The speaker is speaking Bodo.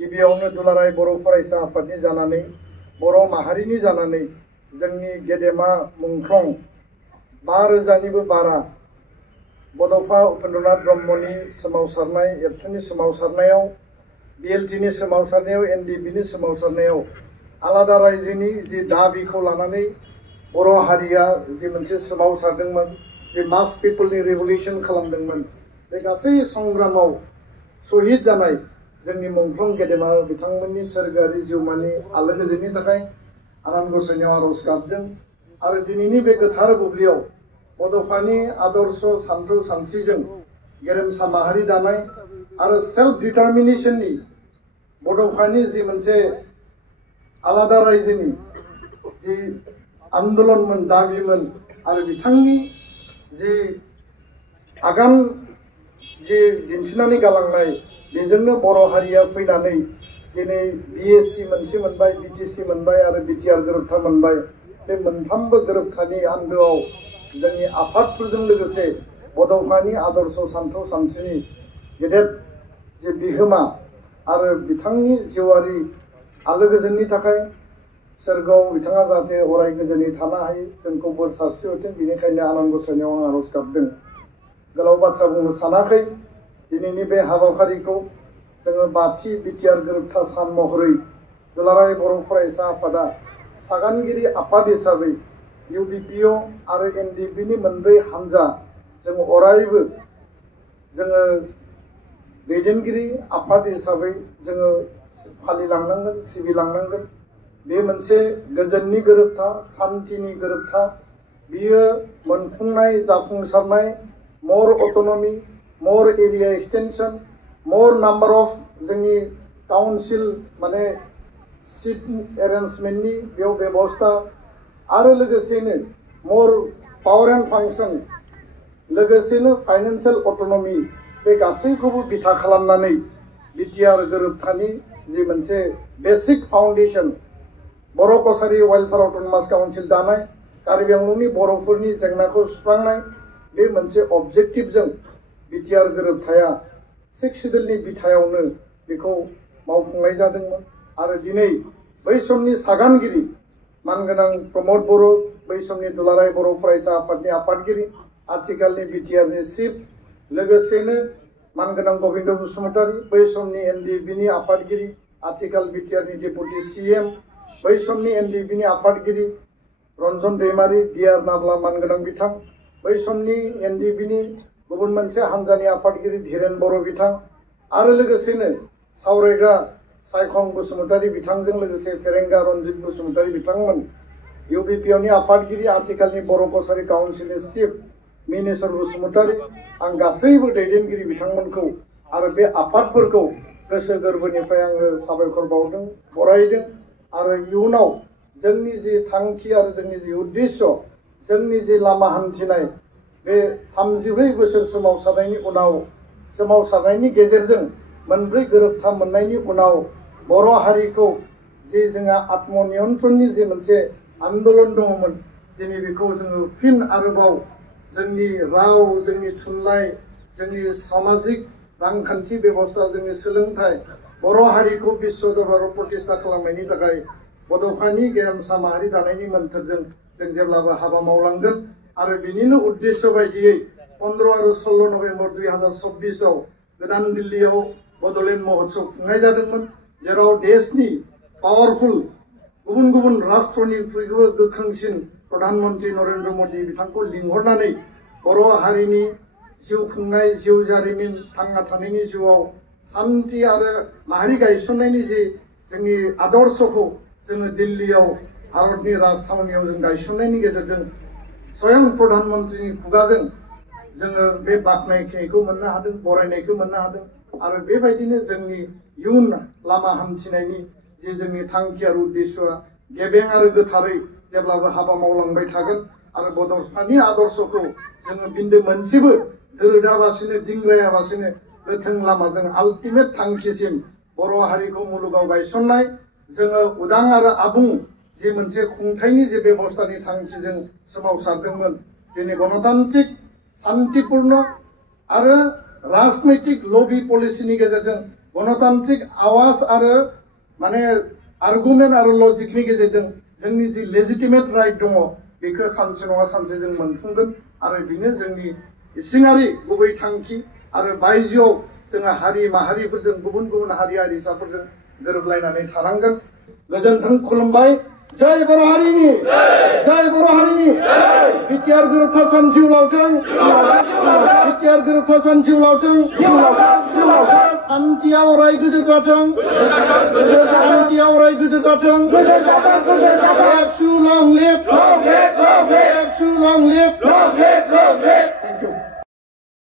गिबियावनो दुलाराय बर' फरायसा आफादनि जानानै बर' माहारिनि जानानै जोंनि गेदेमा मुंख्लं 5000निबो बारा बड'फा उपेन्द्रनाथ ब्रह्मनि सोमावसारनाय एबसुनि सोमावसारनायाव बिएलटिनि सोमावसारनायाव एनडिएफबिनि सोमावसारनायाव आलादा रायजोनि जि दाबिखौ लानानै बर' हारिया जि मोनसे सोमावसारदोंमोन जि मास पिपलनि रिभलिउसन खालामदोंमोन बे गासै संग्रामाव शहीद जानाय जोंनि मुंख्लं गेदेमा बिथांमोननि सोरगोआरि जिउमानि आलो गोजोननि थाखाय आनान गसाइनियाव आरज गाबदों आरो दिनैनि बे गोथार बुब्लियाव बड'फानि आदर्श सानथौ सानस्रिजों गेरेमसा माहारि दानाय आरो सेल्फ डिटारमिनेशननि बड'फानि जि मोनसे आलादा रायजोनि जि आन्दोलनमोन दाबिमोन आरो बिथांनि जि आगान जि दिन्थिनानै गालांनाय बेजोंनो बर' हारिया फैनानै दिनै बिएससि मोनसे मोनबाय बिटिसि मोनबाय आरो बिटिआर गोरोबथा मोनबाय बे मोनथामबो गोरोबथानि आन्दोआव जोंनि आफादफोरजों लोगोसे बड'फानि आदर्श सानथौ सानस्रिनि गेदेर जे बिहोमा आरो बिथांनि जिउआरि आलो गोजोननि थाखाय सोरगोआव बिथाङा जाहाथे अराय गोजोनै थानो हायो जोंखौ बोर सारस्रिहरथों बेनिखायनो आनान गसाइनियाव आं आरज गाबदों गोलाव बाथ्रा बुंनो सानाखै दिनैनि बे हाबाफारिखौ जोङो 5थि बिटिआर गोरोबथा सान महरै दुलाराय बर' फरायसा आफादा सागानगिरि आफाद हिसाबै इउबिपिअ आरो एनडिएफबिनि मोनब्रै हानजा जों अरायबो जोङो दैदेनगिरि आफाद हिसाबै जोङो फालिलांनांगोन सिबिलांनांगोन बे मोनसे गोजोननि गोरोबथा शान्तिनि गोरोबथा बियो मोनफुंनाय जाफुंसारनाय more autonomy more area extension more number of जोंनि काउन्सिल माने सीट एरेन्जमेन्टनि बेयाव बेबस्था आरो लोगोसेनो मोर पावर एंड फांसन लोगोसेनो फाइनेंशियल अट'नमि बे गासैखौबो बिथा खालामनानै बिटिआर गोरोबथानि जि मोनसे basic foundation Boro' Kachari welfare autonomous council दानाय कार्बि आंलंनि बर'फोरनि जेंनाखौ सुस्रांनाय बे मोनसे अबजेक्टिभजों बिटिआर गोरोबथाया 6 सिडुलनि बिथायावनो बेखौ मावफुंनाय जादोंमोन आरो दिनै बै समनि सागानगिरि मानगोनां प्रमद बर' बै समनि दुलाराय बर' फरायसा आफादनि आफादगिरि आथिखालनि बिटिआरनि चिफ लोगोसेनो मानगोनां गबिन्द बसुमतारी बै समनि एनडिएफबिनि आफादगिरि आथिखाल बिटिआरनि डेपुटि सीएम बै समनि एनडिएफबिनि आफादगिरि रन्जन दैमारी डिआर नाब्ला मानगोनां बिथां बै समनि एनडिएफबिनि गुबुन मोनसे हानजानि आफादगिरि धीरेन बर' बिथां आरो लोगोसेनो सावरायग्रा सायखं बसुमतारी बिथांजों लोगोसे फेरेंगा रनजित बसुमतारी बिथांमोन इउबिपिअनि आफादगिरि आथिखालनि बर' कसारी काउन्सिलनि चिफ मिनेश्वर बसुमतारी आं गासैबो दैदेनगिरि बिथांमोनखौ आरो बे आफादफोरखौ गोसो गोरबोनिफ्राय आङो साबायखर बावदों बरायदों आरो इयुनाव जोंनि जि थांखि आरो जोंनि जि उद्देश्य जोंनि जि लामा हान्थिनाय बे 34 बोसोर सोमावसारनायनि गेजेरजों मोनब्रै गोरोबथा मोननायनि उनाव बर' हारिखौ जे जोंहा आत्मनियन्त्रणनि जे मोनसे आन्दोलन दङमोन दिनै बेखौ जोङो फिन आरोबाव जोंनि राव जोंनि थुनलाइ जोंनि सामाजिक रांखान्थि बेबस्था जोंनि सोलोंथाइ बर' हारिखौ बिश्व दरबाराव प्रतिष्ठा खालामनायनि थाखाय बड'फानि गेरेमसा माहारि दानायनि मोन्थोरजों जों जेब्लाबो हाबा मावलांगोन आरो बिनिनो उद्देश्य बायदियै 15 आरो 16 नभेम्बर 2024 गोदान दिल्लीयाव बड'लेण्ड महोत्सव खुंनाय जादोंमोन जेराव देशनि पावारफुल गुबुन गुबुन राष्ट्रनिख्रुइबो गोख्रोंसिन प्रधानमन्त्री नरेन्द्र मोदी बिथांखौ लिंहरनानै बर' हारिनि जिउ खुंनाय जिउ जारिमिन थांना थानायनि जिउआव शान्ति आरो माहारि गायसननायनि जे जोंनि आदर्शखौ जोङो दिल्लीयाव भारतनि राजथावनियाव जों गायसननायनि गेजेरजों स्वयं प्रधानमन्त्रीनि खुगाजों जोङो बे बाख्नायनायखौ मोननो हादों बरायनायखौ मोननो हादों आरो बेबायदिनो जोंनि इयुन लामा हान्थिनायनि जे जोंनि थांखि आरो उद्देश्यआ गेबें आरो गोथारै जेब्लाबो हाबा मावलांबाय थागोन आरो बड'फानि आदर्शखौ जोङो बिन्दो मोनसेबो दोरोदाबासिनो दिंग्रायाबासिनो गोथों लामाजों आल्टिमेट थांखिसिम बर' हारिखौ मुलुगाव गायसननाय जोङो उदां आरो आबुं जे मोनसे खुंथायनि जे बेबस्थानि थांखिजों सोमावसारदोंमोन दिनै गणतान्त्रिक शान्तिपूर्ण आरो राजनैतिक लबि पलिसिनि गेजेरजों गणतान्त्रिक आवाज आरो माने आर्गुमेन्ट आरो लजिकनि गेजेरजों जोंनि जि लेजिटिमेट राइट दङ बेखौ सानसे नङा सानसे जों मोनफुंगोन आरो बेनो जोंनि इसिङारि गुबै थांखि आरो बायजोआव जोङो हारि माहारिफोरजों गुबुन गुबुन हारि हारिसाफोरजों गोरोबलायनानै थानांगोन गोजोन्थों खुलुमबाय जय बर' हारिनि जय बर' हारिनि बिटिआर गोरोबथा सान जिउ लावथों बिटिआर गोरोबथा सान जिउ लावथों सान्थिया अराय गोजौ जाथों सान्थिया अराय गोजौ जाथों एबसु लं लिभ